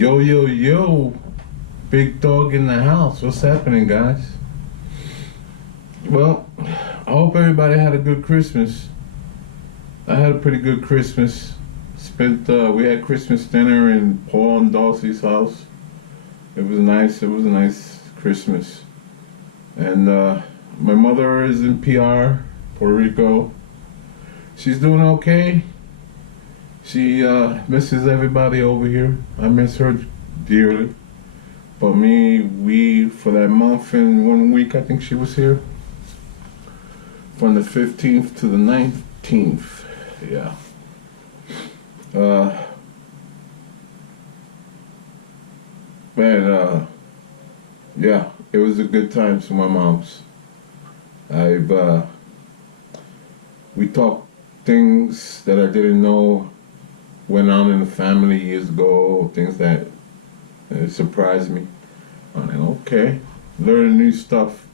Yo, yo, yo, big dog in the house. What's happening, guys? Well, I hope everybody had a good Christmas. I had a pretty good Christmas. We had Christmas dinner in Paul and Dulcie's house. It was nice. It was a nice Christmas. And my mother is in PR, Puerto Rico. She's doing okay. She misses everybody over here. I miss her dearly. But for that month and 1 week, I think she was here. From the 15th to the 19th. Yeah. Yeah, it was a good time for my mom's. We talked things that I didn't know went on in the family years ago, things that surprised me. I'm like, okay, learning new stuff.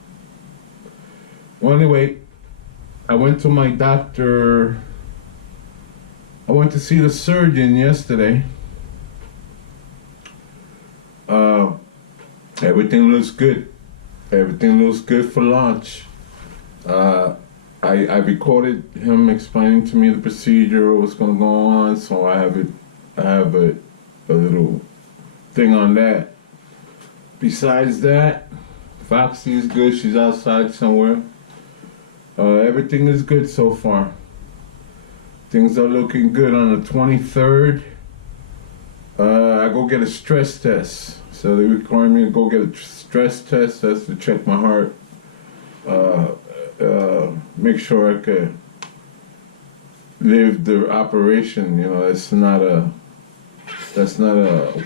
Well, anyway, I went to my doctor. I went to see the surgeon yesterday. Everything looks good. Everything looks good for launch. I recorded him explaining to me the procedure, what's going to go on, so I have a little thing on that. Besides that, Foxy is good. She's outside somewhere. Everything is good so far. Things are looking good. On the 23rd, I go get a stress test. So they require me to go get a stress test. That's to check my heart. Make sure I could live the operation. You know, that's not a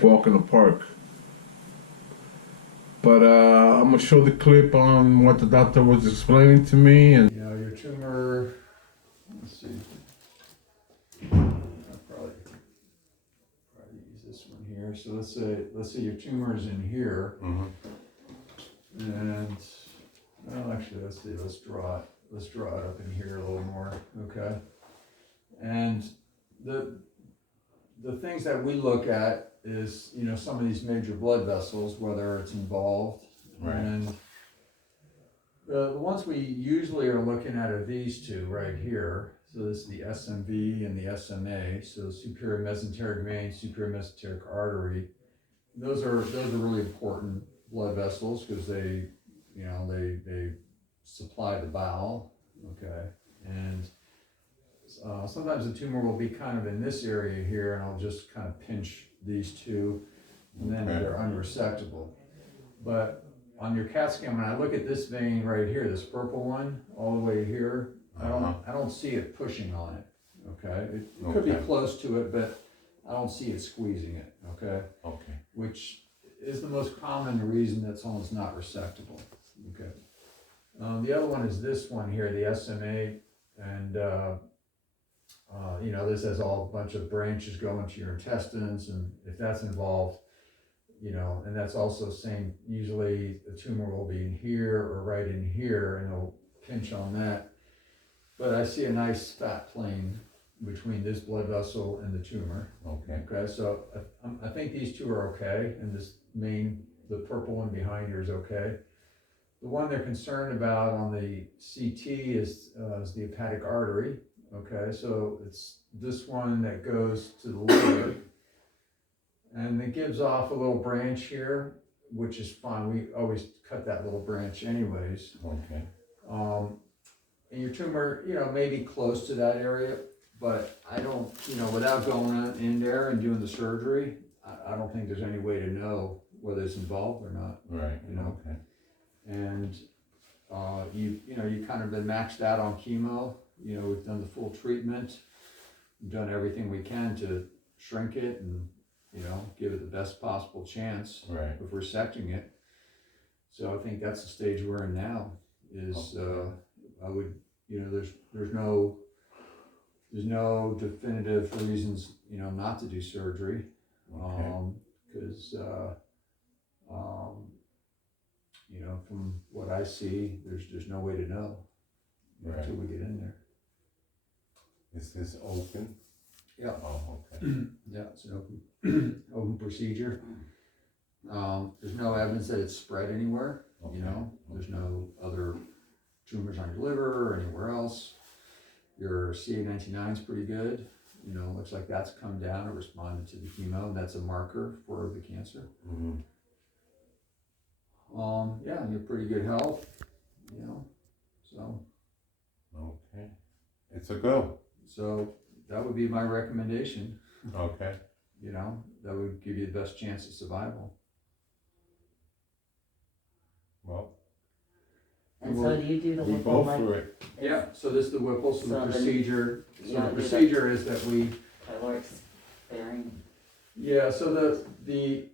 walk in the park. But I'm gonna show the clip on what the doctor was explaining to me. And your tumor. Let's see. I'll probably use this one here. So let's say your tumor is in here, and well, actually, let's draw it up in here a little more, okay? And the things that we look at is, some of these major blood vessels, whether it's involved. Right. And the ones we usually are looking at are these two right here. So this is the SMV and the SMA, so superior mesenteric vein, superior mesenteric artery. Those are really important blood vessels because they supply the bowel, okay? And sometimes the tumor will be kind of in this area here, and I'll just kind of pinch these two, and then they're unresectable. But on your CAT scan, when I look at this vein right here, this purple one, all the way here, I don't see it pushing on it, okay? It could be close to it, but I don't see it squeezing it, okay? Okay. Which is the most common reason that someone's not resectable, okay? The other one is this one here, the SMA, and this has a bunch of branches going to your intestines, and if that's involved, and that's also saying usually the tumor will be in here or right in here, and it'll pinch on that. But I see a nice fat plane between this blood vessel and the tumor. Okay, so I think these two are okay, and the purple one behind here is okay. The one they're concerned about on the CT is the hepatic artery. Okay, so it's this one that goes to the liver, and it gives off a little branch here, which is fine. We always cut that little branch anyways. Okay. And your tumor, may be close to that area, but I don't, without going in there and doing the surgery, I don't think there's any way to know whether it's involved or not. Right. Okay. And you kind of been maxed out on chemo. We've done the full treatment. We've done everything we can to shrink it and give it the best possible chance of resecting it. So I think that's the stage we're in now. I would, there's no definitive reasons not to do surgery, because from what I see, there's no way to know until we get in there. Is this open? Yeah. Oh, okay. Yeah, it's an open, open procedure. There's no evidence that it's spread anywhere, Okay. you know, there's no other tumors on your liver or anywhere else. Your CA19-9 is pretty good, you know, looks like that's come down or responded to the chemo, and that's a marker for the cancer. Mm-hmm. Yeah, you're pretty good health, you know, so. Okay. It's a go. So that would be my recommendation, Okay. you know, that would give you the best chance of survival. Well, And so do you do the we Whipple go like? for it. Yeah, so this is the Whipple, so So the then procedure, you so the don't do that. procedure is that we, Caloric sparing? yeah, so the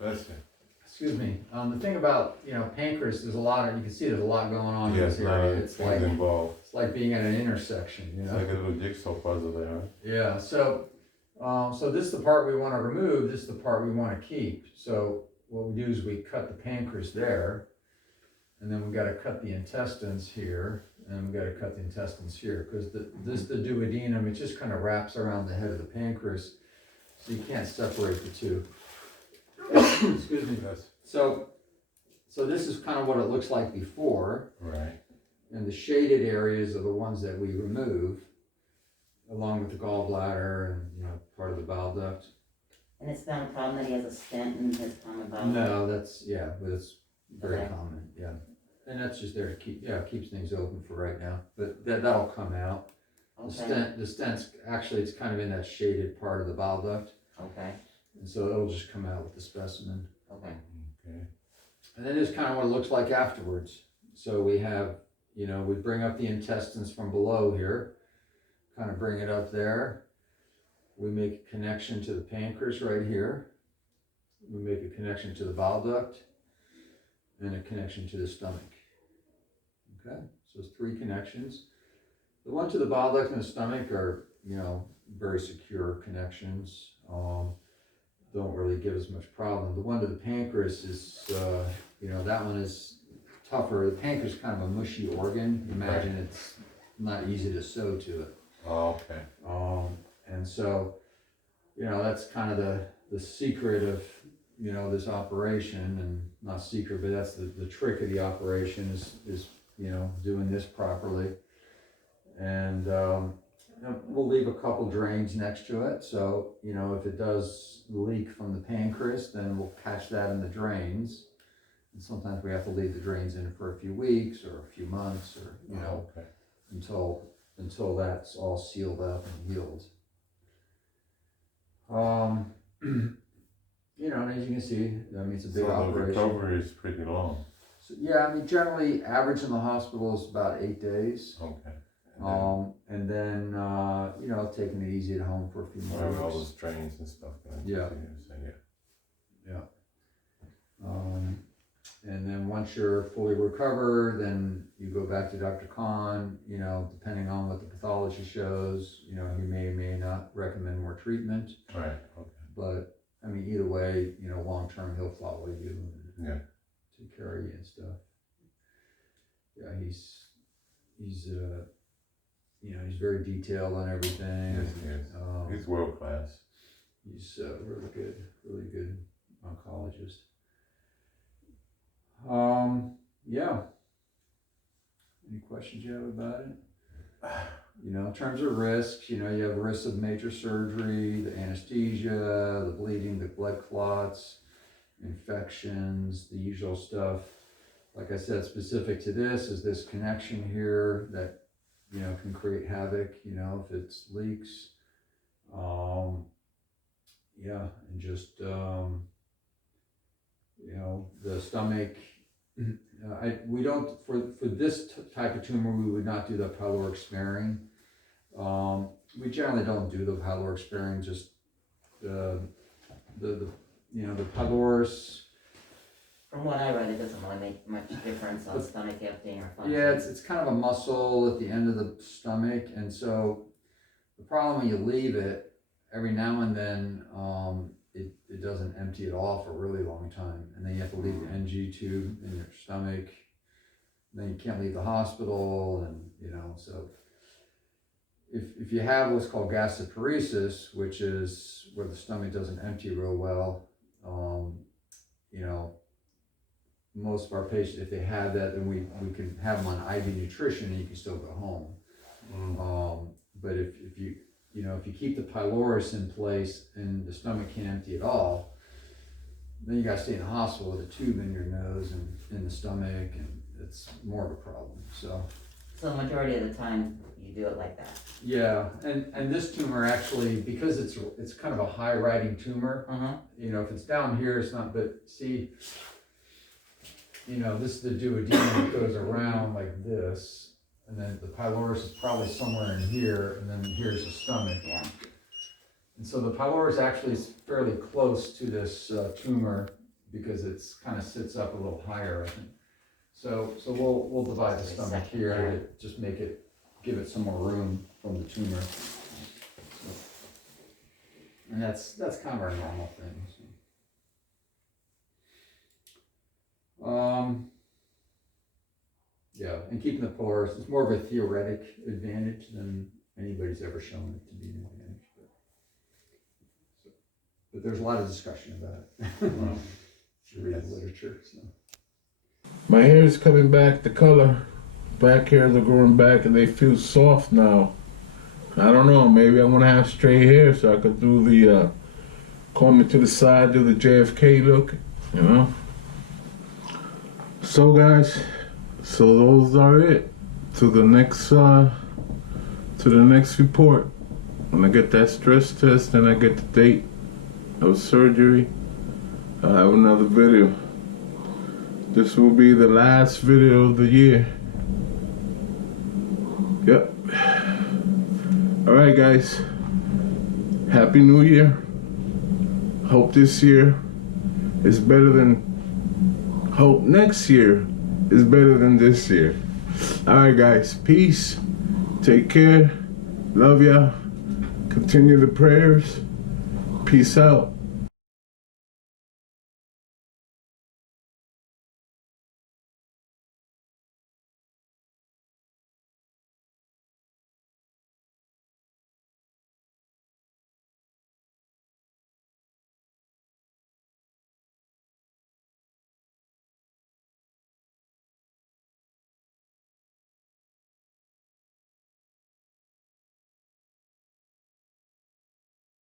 That's it. excuse me, the thing about, you know, pancreas, there's a lot of, you can see there's a lot going on in Yes, this area. it's It's involved. like being at an intersection, you It's know? like a little jigsaw puzzle there, huh? Yeah, so, so this is the part we wanna remove, this is the part we wanna keep. So what we do is we cut the pancreas there, and then we gotta cut the intestines here, and we gotta cut the intestines here, cause the duodenum, it just kinda wraps around the head of the pancreas, so you can't separate the two. Excuse me. That's So this is kind of what it looks like before, right. and the shaded areas are the ones that we remove, along with the gallbladder and, you know, part of the bile duct. And it's not a problem that he has a stent in his common bowel? No, that's, yeah, but it's very Okay. common, yeah. And that's just there to keep, yeah, it keeps things open for right now, but that'll come out. Okay, The stent's, actually, it's kind of in that shaded part of the bile duct, okay, and so it'll just come out with the specimen. okay. Okay. And then this is kind of what it looks like afterwards. So we have, you know, we bring up the intestines from below here, kind of bring it up there. We make a connection to the pancreas right here. We make a connection to the bile duct and a connection to the stomach. Okay, so it's 3 connections. The one to the bile duct and the stomach are, you know, very secure connections. Don't really give us much problem. The one to the pancreas is, you know, that one is tougher. The pancreas is kind of a mushy organ. Imagine it's not easy to sew to it. Oh, okay. And so, you know, that's kind of the secret of, you know, this operation, and not secret, but that's the trick of the operation is, you know, doing this properly. And, you know, we'll leave a couple drains next to it. So, you know, if it does leak from the pancreas, then we'll catch that in the drains. And sometimes we have to leave the drains in for a few weeks or a few months, or, you know, Okay. until that's all sealed up and healed. You know, and as you can see, I mean, it's a big So the operation. recovery is pretty long. So, yeah, I mean, generally, average in the hospital is about 8 days. Okay. And then, you know, taking it easy at home for a few more all weeks. those trains and stuff. Yeah. So, yeah. And then once you're fully recovered, then you go back to Dr. Khan, you know, depending on what the pathology shows, you know, he may or may not recommend more treatment. Right. Okay. But, I mean, either way, you know, long term, he'll follow you and Yeah. take care of you and stuff. Yeah, he's you know, he's very detailed on everything. Yes, he is. He's world class. He's really good oncologist. Yeah. Any questions you have about it? You know, in terms of risks, you know, you have risks of major surgery, the anesthesia, the bleeding, the blood clots, infections, the usual stuff. Like I said, specific to this is this connection here that, you know, can create havoc, you know, if it leaks. Yeah, and just, you know, the stomach, we don't, for this type of tumor, we would not do the pyloric sparing. We generally don't do the pyloric sparing, just the you know, the pylorus. From what I read, it doesn't really make much difference on stomach emptying or function. Yeah, it's kind of a muscle at the end of the stomach, and so the problem when you leave it, every now and then, it doesn't empty it all for a really long time, and then you have to leave the NG tube in your stomach. Then you can't leave the hospital, and you know, so if you have what's called gastroparesis, which is where the stomach doesn't empty real well, you know, most of our patients, if they have that, then we can have them on IV nutrition and you can still go home. But if you keep the pylorus in place and the stomach can't empty at all, then you gotta stay in the hospital with a tube in your nose and in the stomach, and it's more of a problem. So So the majority of the time, you do it like that. yeah, and this tumor actually, because it's kind of a high riding tumor, you know, if it's down here, it's not, but see, you know, this is the duodenum that goes around like this, and then the pylorus is probably somewhere in here, and then here's the stomach. Yeah. And so the pylorus actually is fairly close to this tumor because it's kind of sits up a little higher, I think. So we'll divide the stomach here to just give it some more room from the tumor. So, and that's kind of our normal thing. So. Yeah, and keeping the pylorus is more of a theoretic advantage than anybody's ever shown it to be an advantage. But there's a lot of discussion about it. If you read the literature. So. My hair is coming back, the color. Back hairs are growing back and they feel soft now. I don't know, maybe I want to have straight hair so I could do the comb it to the side, do the JFK look, you know. So guys, so those are it. To the next report. When I get that stress test and I get the date of surgery, I'll have another video. This will be the last video of the year. Yep. Alright guys, Happy New Year. Hope this year is better than, hope next year is better than this year. Alright guys, peace, take care, love ya, continue the prayers, peace out.